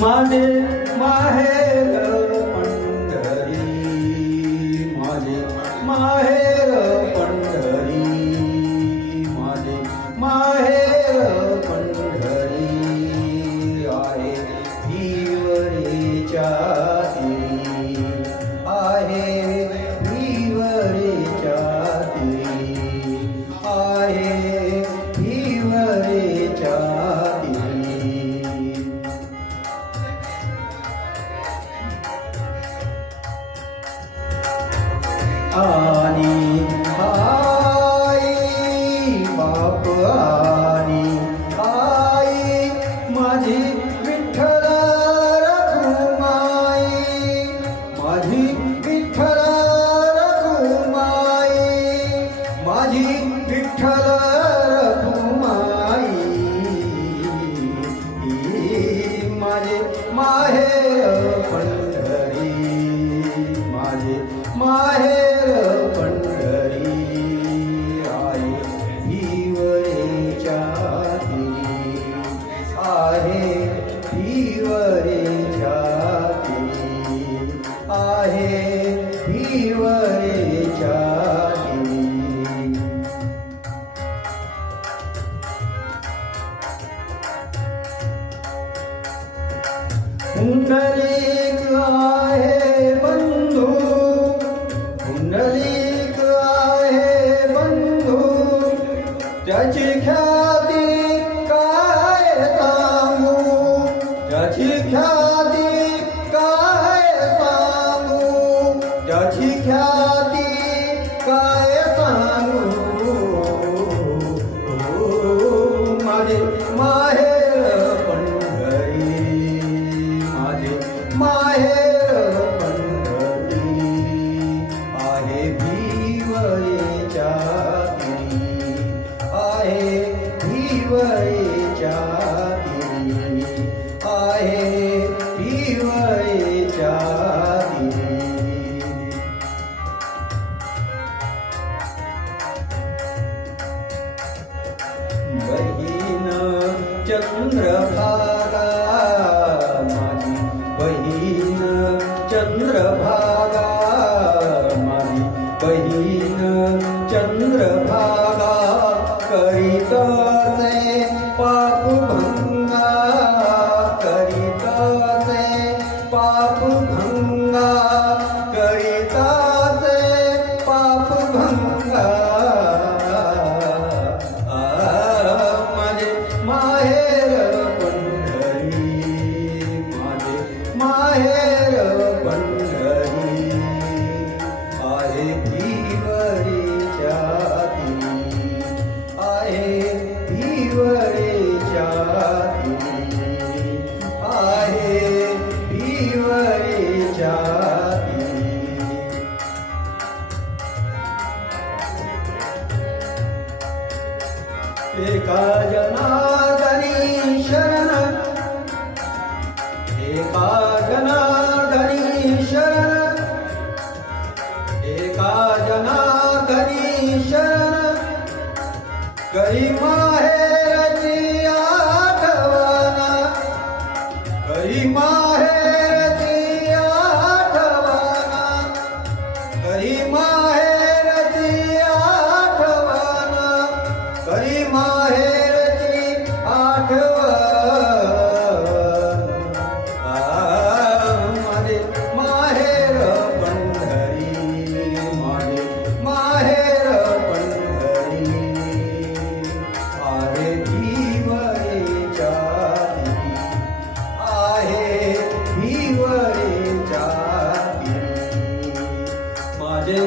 माझे माहेर पंढरी, माझे माहेर पंढरी, माझे माहेर पंढरी आहे हिवरेच्या तीरी, आहे हिवरेच्या तीरी, आहे हिवरेच्या तीरी. आणि आई बाप आणि आई माझी विठ्ठल रखुमाई, माझी विठ्ठल रखुमाई, माझी विठ्ठल रखुमाई, माझे माहेर पंढरी, माझे माहेर पंढरी आहे हिवरेच्या तीरी, आहे हिवरेच्या तीरी, आहे हिवरेच्या तीरी. पुंडलिक आहे बंधू, पुंडलिक आहे बंधू, त्याची ख्याती काय सांगू, त्याची ख्याती काय सांगू, त्याची ख्याती काय सांगू. माझे माहेर पंढरी, माझे माहेर पंढरी आहे हिवरेच्या तीरी, आहे हिवरेच्या तीरी, आहे हिवरेच्या तीरी. बहीण चंद्रभागा, माझी बहीण चंद्रभागा, माझी बहीण चंद्रभागा करीत असे पापभंगा, करीत असे पापभंगा, करीत असे पापभंगा. माझे माहेर पंढरी, माझे माहेर पंढरी आहे हिवरेच्या तीरी, आहे हिवरेच्या तीरी, आहे हिवरेच्या तीरी. एका जनार्दनी शरण, एका जनार्दनी शरण, एका जनार्दनी शरण, करी माहेरची आठवण, करी माहेरची आठवण, करी माहेरची आठवण, करी माहेरची आठवण. माझे माहेर पंढरी, माझे माहेर पंढरी आहे हिवरेच्या तीरी, आहे हिवरेच्या तीरी. माझे